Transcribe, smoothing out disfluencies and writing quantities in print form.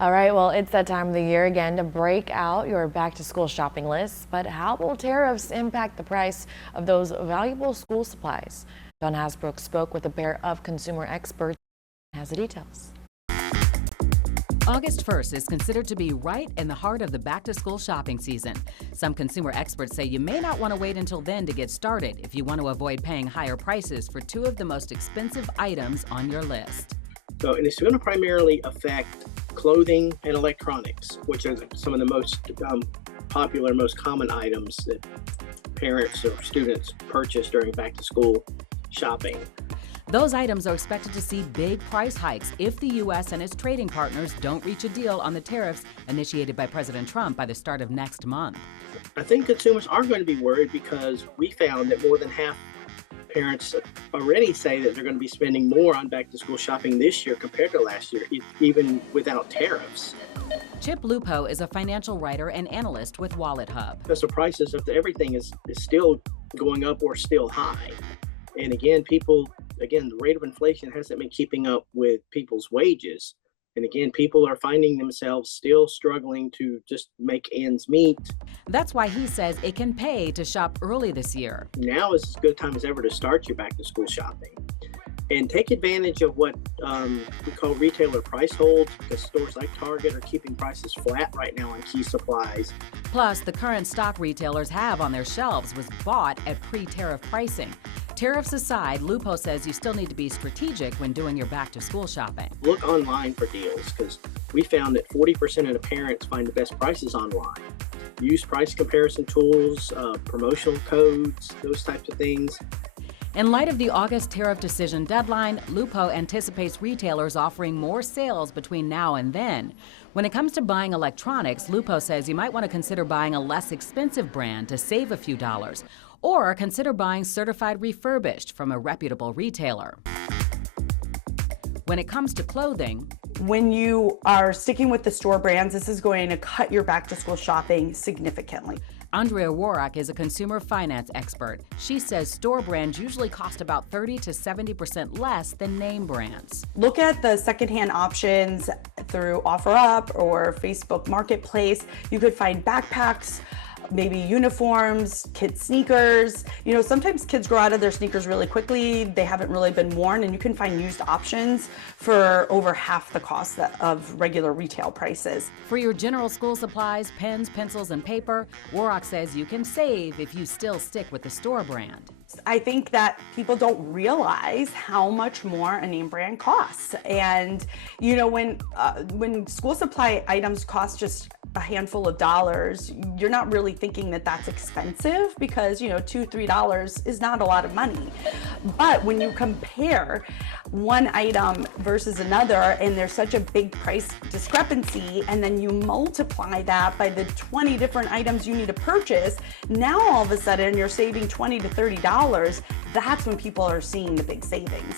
All right, well, it's that time of the year again to break out your back-to-school shopping lists. But how will tariffs impact the price of those valuable school supplies? John Hasbrook spoke with a pair of consumer experts and has the details. August 1st is considered to be right in the heart of the back-to-school shopping season. Some consumer experts say you may not want to wait until then to get started if you want to avoid paying higher prices for two of the most expensive items on your list. So, and it's going to primarily affect clothing and electronics, which are some of the most popular, most common items that parents or students purchase during back-to-school shopping. Those items are expected to see big price hikes if the U.S. and its trading partners don't reach a deal on the tariffs initiated by President Trump by the start of next month. I think consumers are going to be worried because we found that more than half parents already say that they're going to be spending more on back-to-school shopping this year compared to last year, even without tariffs. Chip Lupo is a financial writer and analyst with Wallet Hub. Because the prices of everything is still going up or still high. And again, the rate of inflation hasn't been keeping up with people's wages. And again, people are finding themselves still struggling to just make ends meet. That's why he says it can pay to shop early this year. Now is as good a time as ever to start your back-to-school shopping. And take advantage of what we call retailer price holds, because stores like Target are keeping prices flat right now on key supplies. Plus, the current stock retailers have on their shelves was bought at pre-tariff pricing. Tariffs aside, Lupo says you still need to be strategic when doing your back-to-school shopping. Look online for deals, because we found that 40% of the parents find the best prices online. Use price comparison tools, promotional codes, those types of things. In light of the August tariff decision deadline, Lupo anticipates retailers offering more sales between now and then. When it comes to buying electronics, Lupo says you might want to consider buying a less expensive brand to save a few dollars, or consider buying certified refurbished from a reputable retailer. When it comes to clothing, when you are sticking with the store brands, this is going to cut your back-to-school shopping significantly. Andrea Warrock is a consumer finance expert. She says store brands usually cost about 30 to 70% less than name brands. Look at the secondhand options through OfferUp or Facebook Marketplace. You could find backpacks, maybe uniforms, kids' sneakers. You know, sometimes kids grow out of their sneakers really quickly. They haven't really been worn, and you can find used options for over half the cost of regular retail prices. For your general school supplies, pens, pencils, and paper, Warrock says you can save if you still stick with the store brand. I think that people don't realize how much more a name brand costs. And, you know, when school supply items cost just a handful of dollars, you're not really thinking that that's expensive because, you know, $2, $3 is not a lot of money. But when you compare one item versus another and there's such a big price discrepancy, and then you multiply that by the 20 different items you need to purchase, now all of a sudden you're saving $20 to $30. That's when people are seeing the big savings.